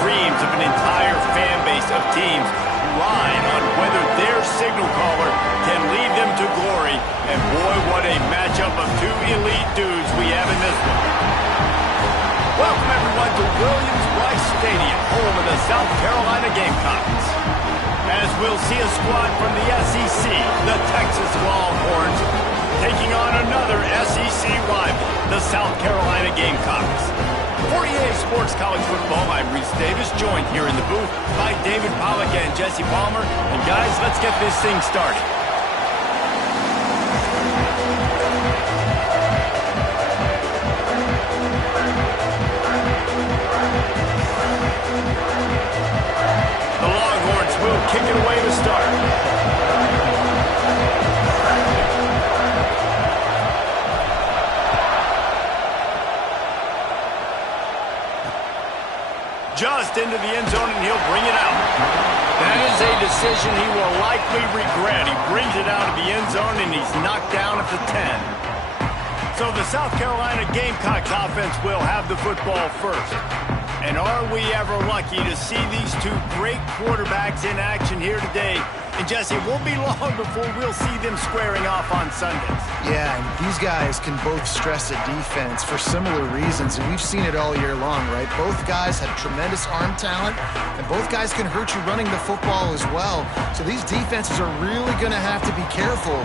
dreams of an entire fan base of teams relying on whether their signal caller can lead them to glory. And boy, what a matchup of two elite dudes we have in this one. Welcome everyone to Williams-Brice Stadium, home of the South Carolina Gamecocks. As we'll see a squad from the SEC, the Texas Longhorns, taking on another SEC rival, the South Carolina Gamecocks. For EA Sports College Football, I'm Reese Davis, joined here in the booth by David Pollack and Jesse Palmer. And guys, let's get this thing started. The Longhorns will kick it away to start. Just into the end zone, and he'll bring it out. That is a decision he will likely regret. He brings it out of the end zone, and he's knocked down at the 10. So the South Carolina Gamecocks offense will have the football first. And are we ever lucky to see these two great quarterbacks in action here today? And Jesse, it won't be long before we'll see them squaring off on Sundays. Yeah, and these guys can both stress a defense for similar reasons, and we've seen it all year long, right? Both guys have tremendous arm talent, and both guys can hurt you running the football as well. So these defenses are really going to have to be careful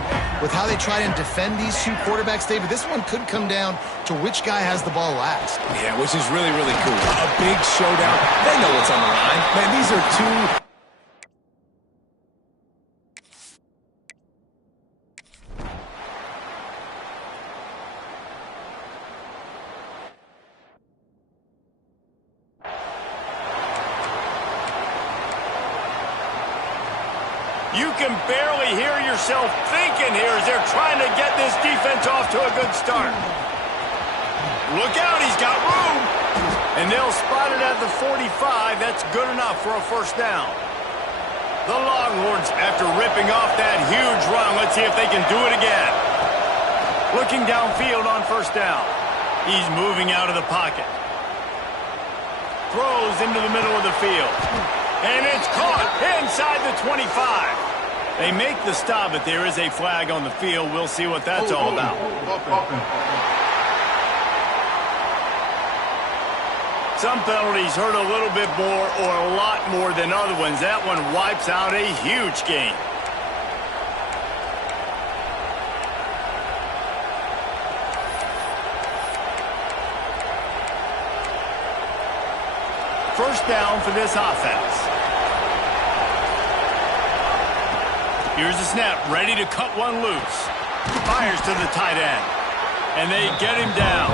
with how they try and defend these two quarterbacks, David. This one could come down to which guy has the ball last. Yeah, which is really, really cool. A big showdown. They know what's on the line. Man, these are two... You can barely hear yourself thinking here as they're trying to get this defense off to a good start. Look out, he's got room. And they'll spot it at the 45. That's good enough for a first down. The Longhorns, after ripping off that huge run, let's see if they can do it again. Looking downfield on first down. He's moving out of the pocket. Throws into the middle of the field. And it's caught inside the 25. They make the stop, but there is a flag on the field. We'll see what that's all about. Some penalties hurt a little bit more or a lot more than other ones. That one wipes out a huge game. First down for this offense. Here's the snap, ready to cut one loose. Fires to the tight end. And they get him down.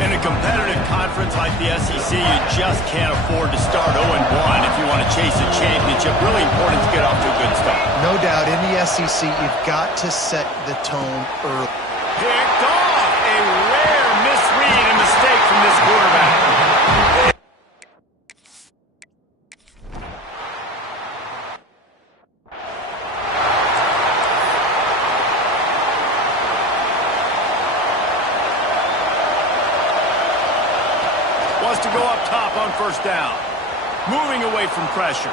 In a competitive conference like the SEC, you just can't afford to start 0-1 if you want to chase a championship. Really important to get off to a good start. No doubt, in the SEC, you've got to set the tone early. Picked off. A rare misread and mistake from this quarterback. Wants to go up top on first down. Moving away from pressure.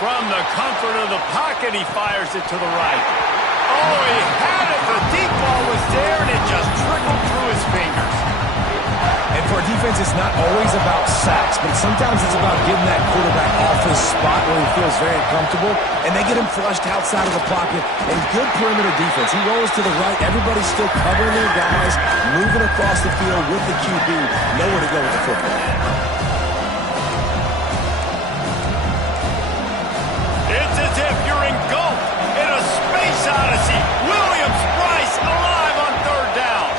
From the comfort of the pocket, he fires it to the right. Oh, he had it. The deep ball was there, and it just trickled through his fingers. And for a defense, it's not always about sacks, but sometimes it's about getting that quarterback off his spot where he feels very comfortable, and they get him flushed outside of the pocket. And good perimeter defense. He rolls to the right. Everybody's still covering their guys, moving across the field with the QB. Nowhere to go with the football. It's as if you're engulfed in a space odyssey. Williams-Brice alive on third down.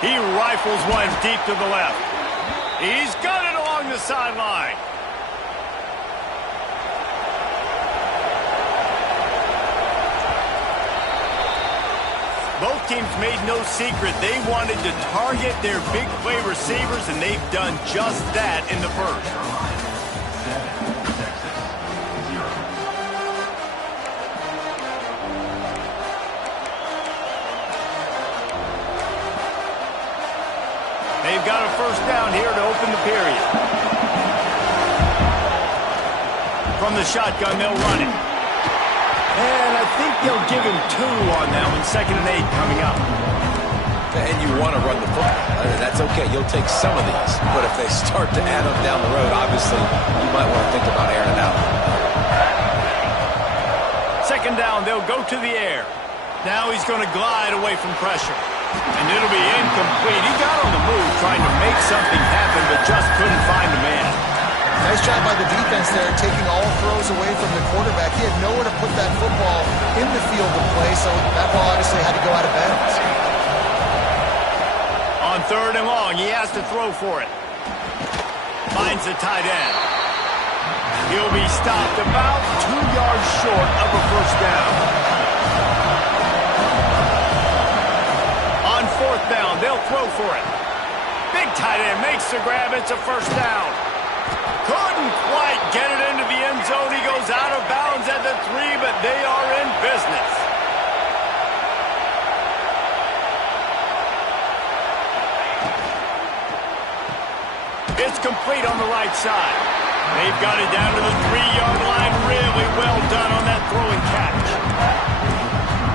He rifles one deep to the left. He's got it along the sideline. Both teams made no secret they wanted to target their big play receivers, and they've done just that in the first. They they've got a first down here to open the period. From the shotgun, they'll run it. And I think they'll give him 2 on that one. 2nd and 8 coming up. And you want to run the football. That's okay. You'll take some of these. But if they start to add up down the road, obviously, you might want to think about airing it out. 2nd down, they'll go to the air. Now he's going to glide away from pressure. And it'll be incomplete. He got on the move trying to make something happen, but just couldn't find a man. Nice job by the defense there, taking all throws away from the quarterback. He had nowhere to put that football in the field to play, so that ball obviously had to go out of bounds. On 3rd and long, he has to throw for it. Finds the tight end. He'll be stopped about 2 yards short of a first down. On 4th down, they'll throw for it. Big tight end makes the grab. It's a first down. Couldn't quite get it into the end zone. He goes out of bounds at the 3, but they are in business. It's complete on the right side. They've got it down to the 3-yard line. Really well done on that throw and catch.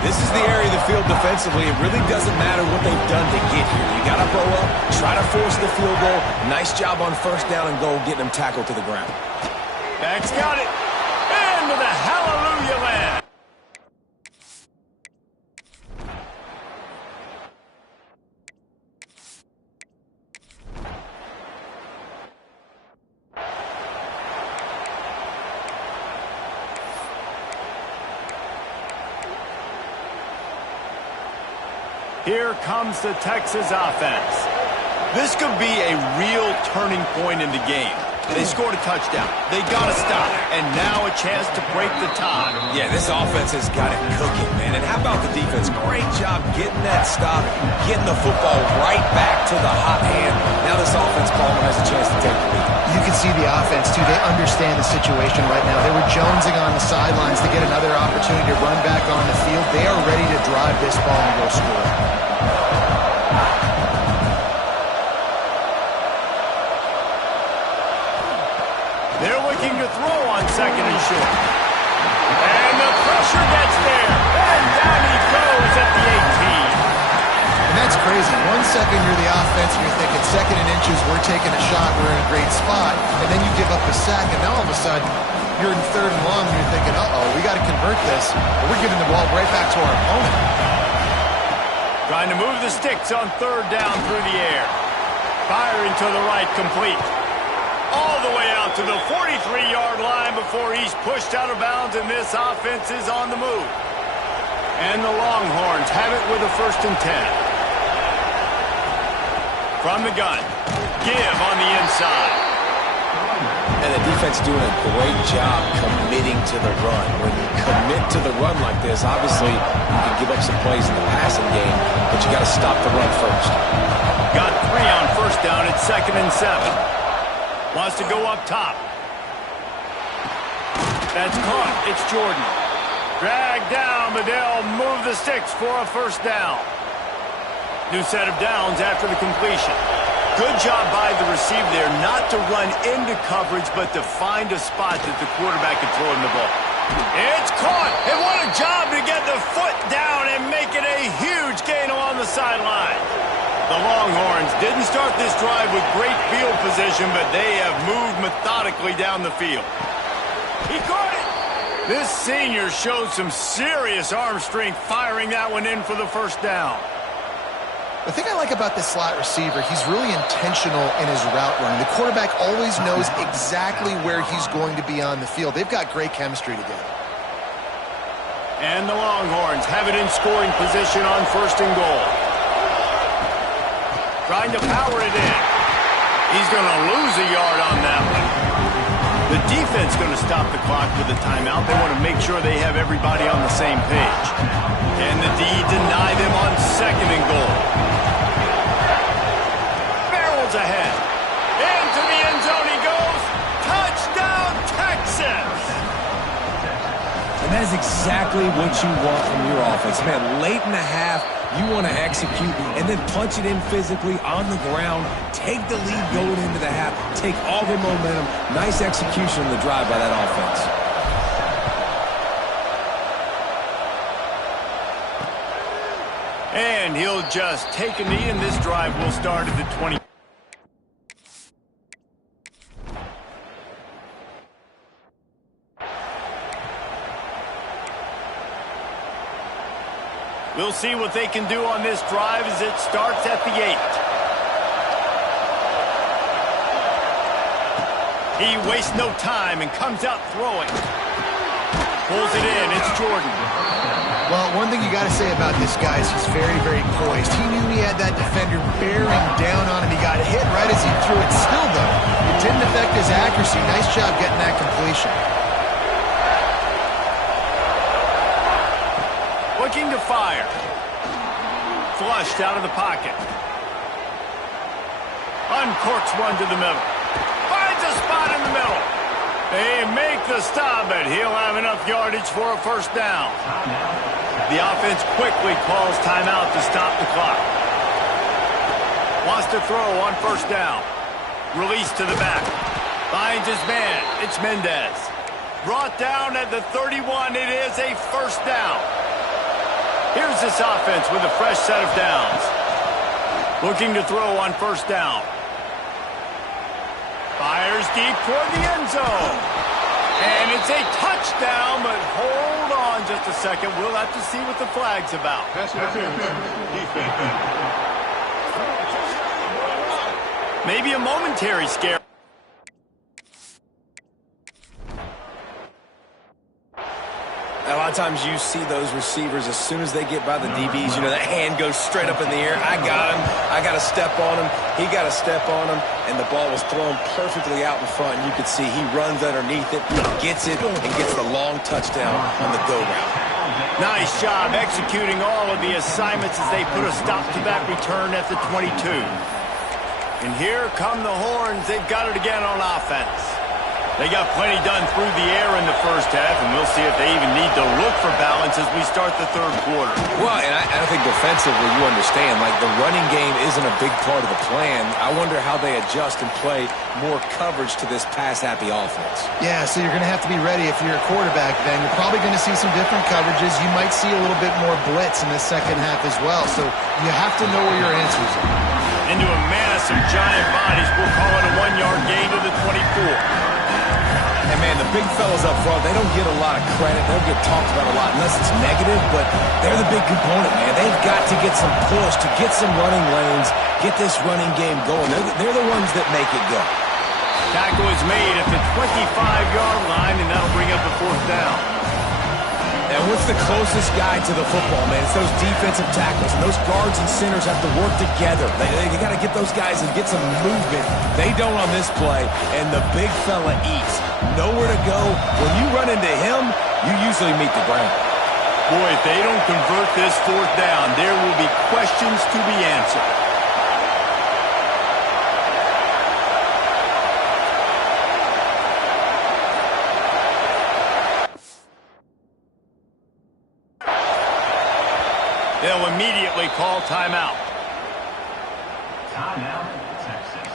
This is the area of the field defensively. It really doesn't matter what they've done to get here. You got to blow up, try to force the field goal. Nice job on first down and goal, getting them tackled to the ground. Back's got it. Into the hallelujah land. Here comes the Texas offense. This could be a real turning point in the game. They scored a touchdown. They got to stop. And now a chance to break the tie. Yeah, this offense has got it cooking, man. And how about the defense? Great job getting that stop, getting the football right back to the hot hand. Now this offense, Palmer, has a chance to take the lead. You can see the offense, too. They understand the situation right now. They were jonesing on the sidelines to get another opportunity to run back on the field. They are ready to drive this ball and go score. They're looking to throw on 2nd and short. And the pressure gets there. And down he goes at the 18. And that's crazy. 1 second you're the offense and you're thinking 2nd and inches, we're taking a shot, we're in a great spot. And then you give up a sack, and now all of a sudden you're in 3rd and long and you're thinking, uh-oh, we got to convert this. But we're giving the ball right back to our opponent. Trying to move the sticks on 3rd down through the air. Firing to the right, complete. All the way out to the 43-yard line before he's pushed out of bounds, and this offense is on the move. And the Longhorns have it with a 1st and 10. From the gun, give on the inside. And the defense doing a great job committing to the run. When you commit to the run like this, obviously you can give up some plays in the passing game, but you got to stop the run first. Got 3 on 1st down at 2nd and 7. Wants to go up top. That's caught. It's Jordan. Dragged down, but they'll move the sticks for a 1st down. New set of downs after the completion. Good job by the receiver there not to run into coverage, but to find a spot that the quarterback can throw him the ball. It's caught. And what a job to get the foot down and make it a huge gain along the sideline. The Longhorns didn't start this drive with great field position, but they have moved methodically down the field. He caught it. This senior showed some serious arm strength firing that one in for the 1st down. The thing I like about this slot receiver, he's really intentional in his route running. The quarterback always knows exactly where he's going to be on the field. They've got great chemistry together. And the Longhorns have it in scoring position on 1st and goal. Trying to power it in. He's going to lose a yard on that one. The defense going to stop the clock with a timeout. They want to make sure they have everybody on the same page. And the D deny them on 2nd and goal. Barrels ahead. Into the end zone he goes. Touchdown, Texas! And that is exactly what you want from your offense. Man, late in the half, You want to execute and then punch it in physically on the ground, take the lead going into the half, take all the momentum. Nice execution on the drive by that offense. And he'll just take a knee, and this drive will start at the 20. We'll see what they can do on this drive as it starts at the 8. He wastes no time and comes out throwing. Pulls it in. It's Jordan. Well, one thing you got to say about this guy is he's very, very poised. He knew he had that defender bearing down on him. He got hit right as he threw it. Still, though, it didn't affect his accuracy. Nice job getting that completion. Looking to fire. Flushed out of the pocket. Uncorks one to the middle. Finds a spot in the middle. They make the stop, but he'll have enough yardage for a first down. The offense quickly calls timeout to stop the clock. Wants to throw on first down. Release to the back. Finds his man. It's Mendez. Brought down at the 31. It is a first down. Here's this offense with a fresh set of downs. Looking to throw on first down. Fires deep toward the end zone. And it's a touchdown, but hold on just a second. We'll have to see what the flag's about. Maybe a momentary scare. A lot of times you see those receivers, as soon as they get by the DBs, you know, that hand goes straight up in the air. I got him. I got to step on him. He got to step on him. And the ball was thrown perfectly out in front. And you could see he runs underneath it, gets it, and gets the long touchdown on the go route. Nice job executing all of the assignments as they put a stop to that return at the 22. And here come the horns. They've got it again on offense. They got plenty done through the air in the first half, and we'll see if they even need to look for balance as we start the third quarter. Well, and I think defensively, you understand, like the running game isn't a big part of the plan. I wonder how they adjust and play more coverage to this pass-happy offense. Yeah, so you're going to have to be ready if you're a quarterback then. You're probably going to see some different coverages. You might see a little bit more blitz in the second half as well, so you have to know where your answers are. Into a mass of giant bodies. We'll call it a 1-yard gain to the 24. And, man, the big fellas up front, they don't get a lot of credit. They don't get talked about a lot unless it's negative, but they're the big component, man. They've got to get some push, to get some running lanes, get this running game going. They're the ones that make it go. Tackle is made at the 25-yard line, and that'll bring up a fourth down. And what's the closest guy to the football, man? It's those defensive tackles. And those guards and centers have to work together. They got to get those guys and get some movement. They don't on this play, and the big fella eats. Nowhere to go. When you run into him, you usually meet the ground. Boy, if they don't convert this fourth down, there will be questions to be answered. They'll immediately call timeout. Timeout, Texas.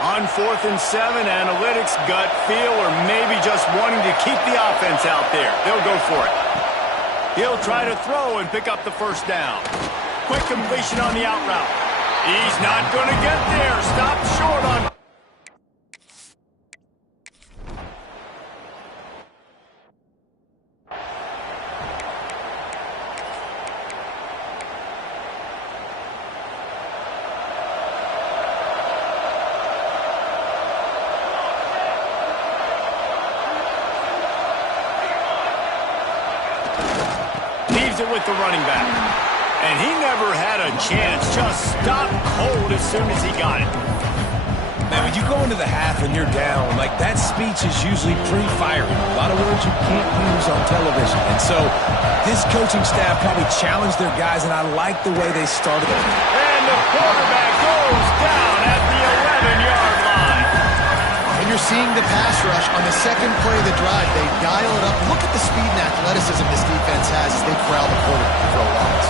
On 4th and 7, analytics, gut feel, or maybe just wanting to keep the offense out there. They'll go for it. He'll try to throw and pick up the first down. Quick completion on the out route. He's not going to get there. Stopped short on. It with the running back. And he never had a chance. Just stopped cold as soon as he got it. And when you go into the half and you're down, like that speech is usually pretty fiery. A lot of words you can't use on television. And so this coaching staff probably challenged their guys, and I like the way they started. And the quarterback goes down at the 11-yard line. And you're seeing the pass rush on the second play of the drive. They dial it up. Look at the speed and athleticism this defense has as they corral the quarterback for a loss.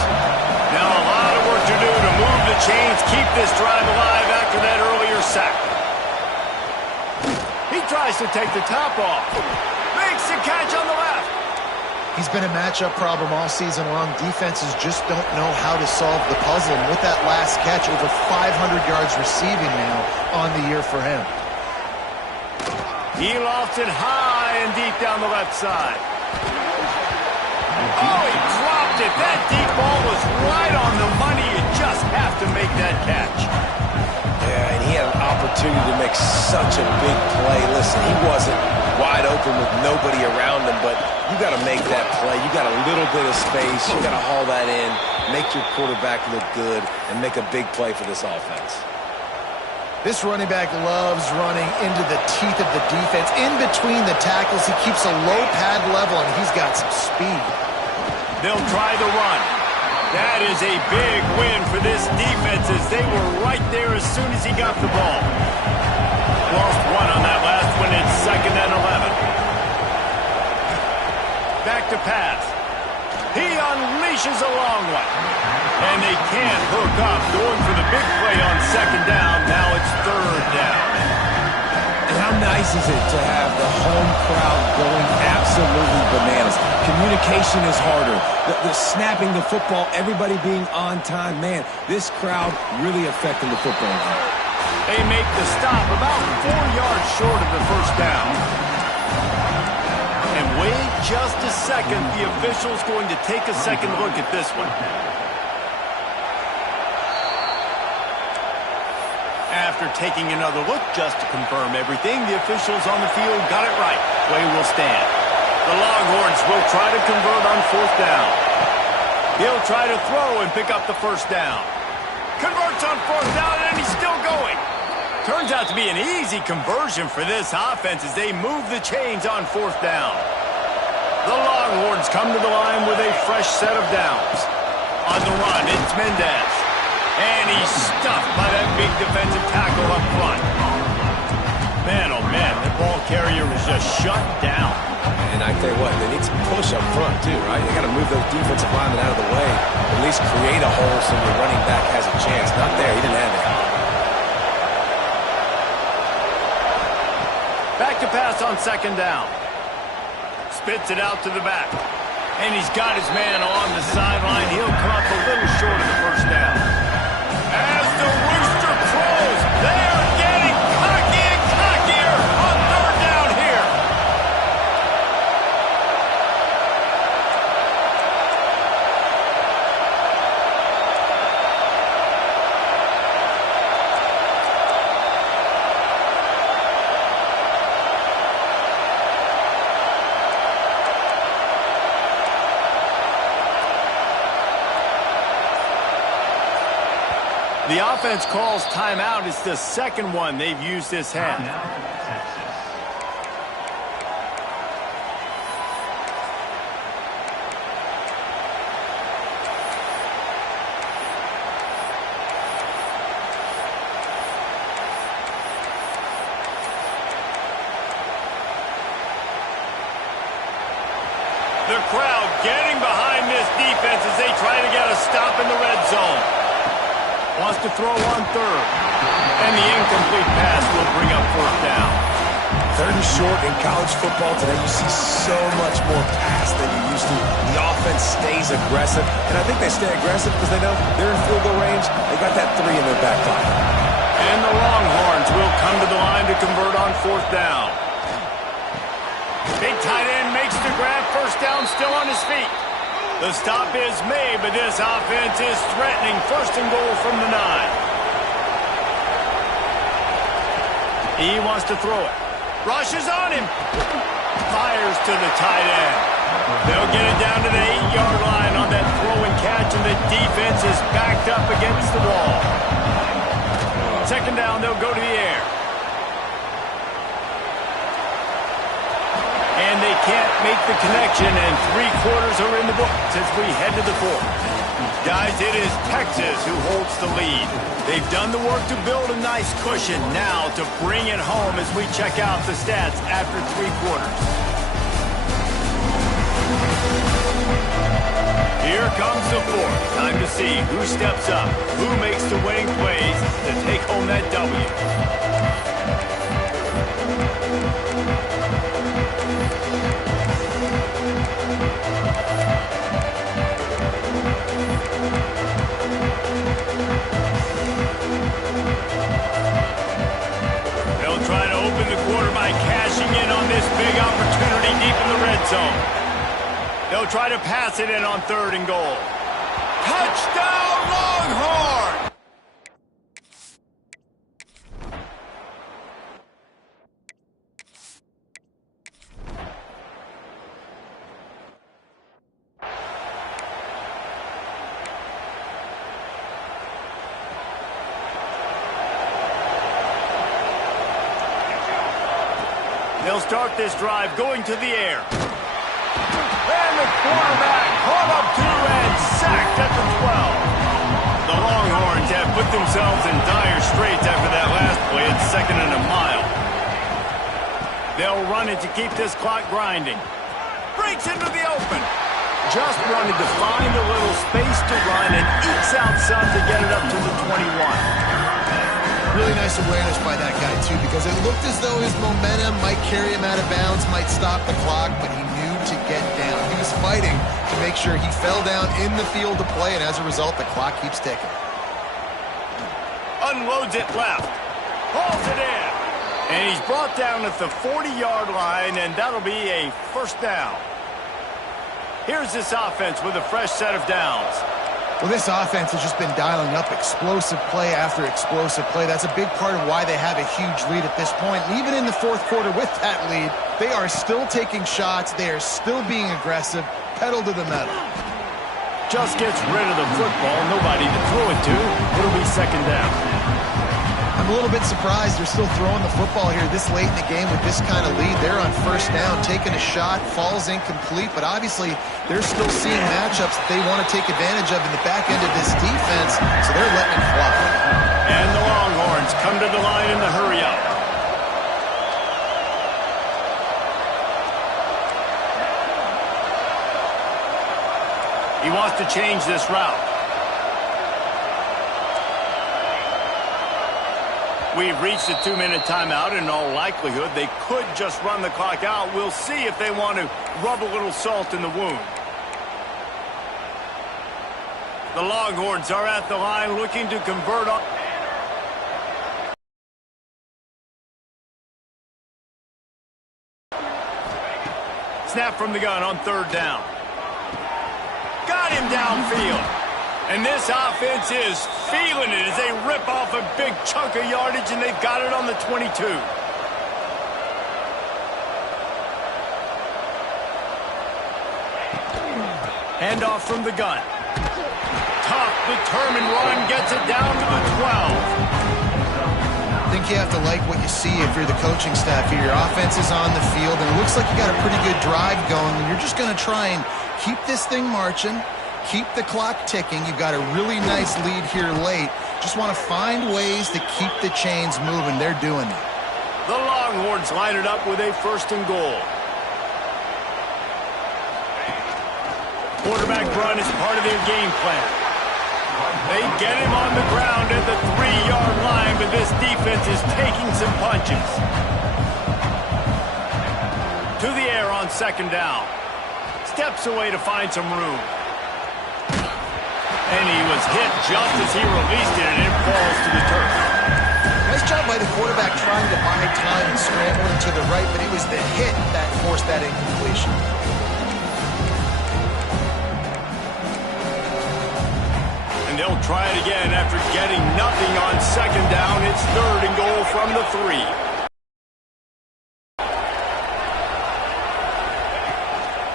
Now a lot of work to do to move the chains, keep this drive alive after that earlier sack. He tries to take the top off. Makes the catch on the left. He's been a matchup problem all season long. Defenses just don't know how to solve the puzzle. And with that last catch, over 500 yards receiving now on the year for him. He lofts it high and deep down the left side. Oh, he dropped it. That deep ball was right on the money. You just have to make that catch. Yeah, and he had an opportunity to make such a big play. Listen, he wasn't wide open with nobody around him, but you got to make that play. You got a little bit of space. You got to haul that in, make your quarterback look good, and make a big play for this offense. This running back loves running into the teeth of the defense. In between the tackles, he keeps a low pad level, and he's got some speed. They'll try the run. That is a big win for this defense as they were right there as soon as he got the ball. Lost one on that last one. It's 2nd and 11. Back to pass. He unleashes a long one. And they can't hook up. Going for the big play on 2nd down. Now it's 3rd down. And how nice is it to have the home crowd going absolutely bananas? Communication is harder. The snapping the football, everybody being on time. Man, this crowd really affecting the football game. They make the stop about 4 yards short of the 1st down. And wait just a second. The official's going to take a second look at this one. After taking another look just to confirm everything, the officials on the field got it right. Play will stand. The Longhorns will try to convert on 4th down. He'll try to throw and pick up the 1st down. Converts on 4th down, and he's still going. Turns out to be an easy conversion for this offense as they move the chains on 4th down. The Longhorns come to the line with a fresh set of downs. On the run, it's Mendez. And he's stuffed by that big defensive tackle up front. Man, oh man, that ball carrier was just shut down. And I tell you what, they need some push up front too, right? They got to move those defensive linemen out of the way. At least create a hole so your running back has a chance. Not there, he didn't have it. Back to pass on 2nd down. Spits it out to the back. And he's got his man on the sideline. He'll come up a little short of the 1st down. As the rooster crows, they are getting cocky and cockier on 3rd down here. The offense calls timeout. It's the 2nd one they've used this half. The crowd getting behind this defense as they try to get a stop in the red zone. Wants to throw on 3rd. And the incomplete pass will bring up 4th down. 3rd and short in college football today, you see so much more pass than you used to. The offense stays aggressive, and I think they stay aggressive because they know they're in field goal range. They got that 3 in their back pocket. And the Longhorns will come to the line to convert on 4th down. Big tight end makes the grab. 1st down, still on his feet. The stop is made, but this offense is threatening 1st and goal from the 9. He wants to throw it. Rushes on him. Fires to the tight end. They'll get it down to the 8-yard line on that throw and catch, and the defense is backed up against the wall. 2nd down, they'll go to the air. the connection, and 3 quarters are in the books as we head to the 4th. Guys, it is Texas who holds the lead. They've done the work to build a nice cushion. Now to bring it home as we check out the stats after 3 quarters. Here comes the 4th. Time to see who steps up, who makes the winning plays to take home that W. They'll try to open the quarter by cashing in on this big opportunity deep in the red zone. They'll try to pass it in on 3rd and goal. Touchdown, Longhorn! They'll start this drive going to the air. And the quarterback caught up to and sacked at the 12. The Longhorns have put themselves in dire straits after that last play. It's 2nd and a mile. They'll run it to keep this clock grinding. Breaks into the open. Just wanted to find a little space to run and ekes out some to get it up to the 21. Really nice awareness by that guy, too, because it looked as though his momentum might carry him out of bounds, might stop the clock, but he knew to get down. He was fighting to make sure he fell down in the field to play, and as a result, the clock keeps ticking. Unloads it left. Hauls it in. And he's brought down at the 40-yard line, and that'll be a 1st down. Here's this offense with a fresh set of downs. Well, this offense has just been dialing up explosive play after explosive play. That's a big part of why they have a huge lead at this point. And even in the 4th quarter with that lead, they are still taking shots. They are still being aggressive, pedal to the metal. Just gets rid of the football. Nobody to throw it to. It'll be 2nd down. I'm a little bit surprised they're still throwing the football here this late in the game with this kind of lead. They're on 1st down, taking a shot, falls incomplete, but obviously they're still seeing matchups that they want to take advantage of in the back end of this defense, so they're letting it fly. And the Longhorns come to the line in the hurry-up. He wants to change this route. We've reached a 2-minute timeout. In all likelihood, they could just run the clock out. We'll see if they want to rub a little salt in the wound. The Longhorns are at the line looking to convert on. Snap from the gun on 3rd down. Got him downfield. And this offense is feeling it as they rip off a big chunk of yardage, and they've got it on the 22. Handoff from the gun. Tough, determined run gets it down to the 12. I think you have to like what you see if you're the coaching staff here. Your offense is on the field, and it looks like you got a pretty good drive going, and you're just going to try and keep this thing marching. Keep the clock ticking. You've got a really nice lead here late. Just want to find ways to keep the chains moving. They're doing it. The Longhorns line it up with a 1st and goal. Quarterback run is part of their game plan. They get him on the ground at the 3-yard line, but this defense is taking some punches. To the air on 2nd down. Steps away to find some room. And he was hit just as he released it, and it falls to the turf. Nice job by the quarterback trying to buy time and scrambling to the right, but it was the hit that forced that incompletion. And they'll try it again after getting nothing on 2nd down. It's 3rd and goal from the 3.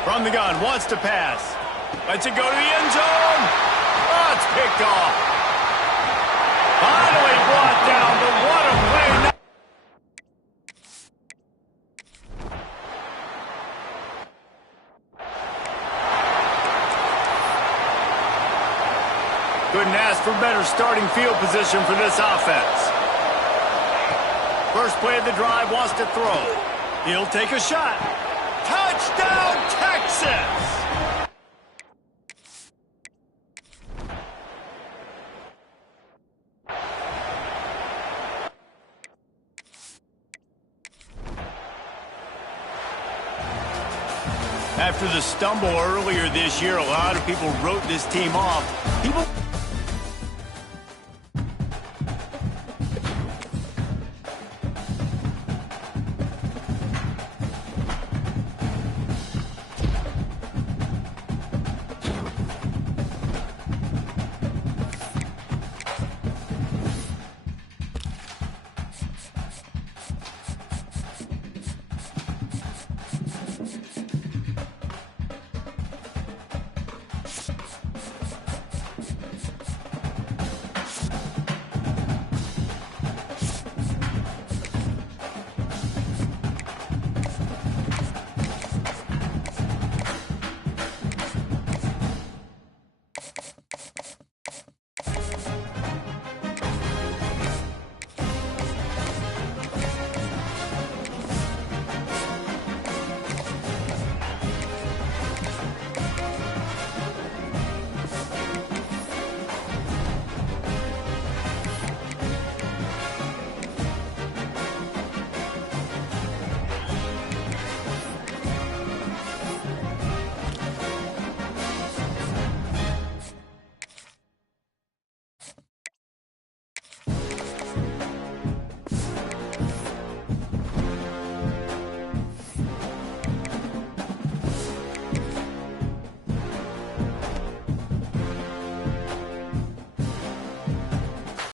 From the gun, wants to pass. Lets it go to the end zone. Oh, it's picked off. Finally brought down, but what a play. Couldn't ask for better starting field position for this offense. First play of the drive, wants to throw. He'll take a shot. Touchdown, Texas! After the stumble earlier this year, a lot of people wrote this team off. People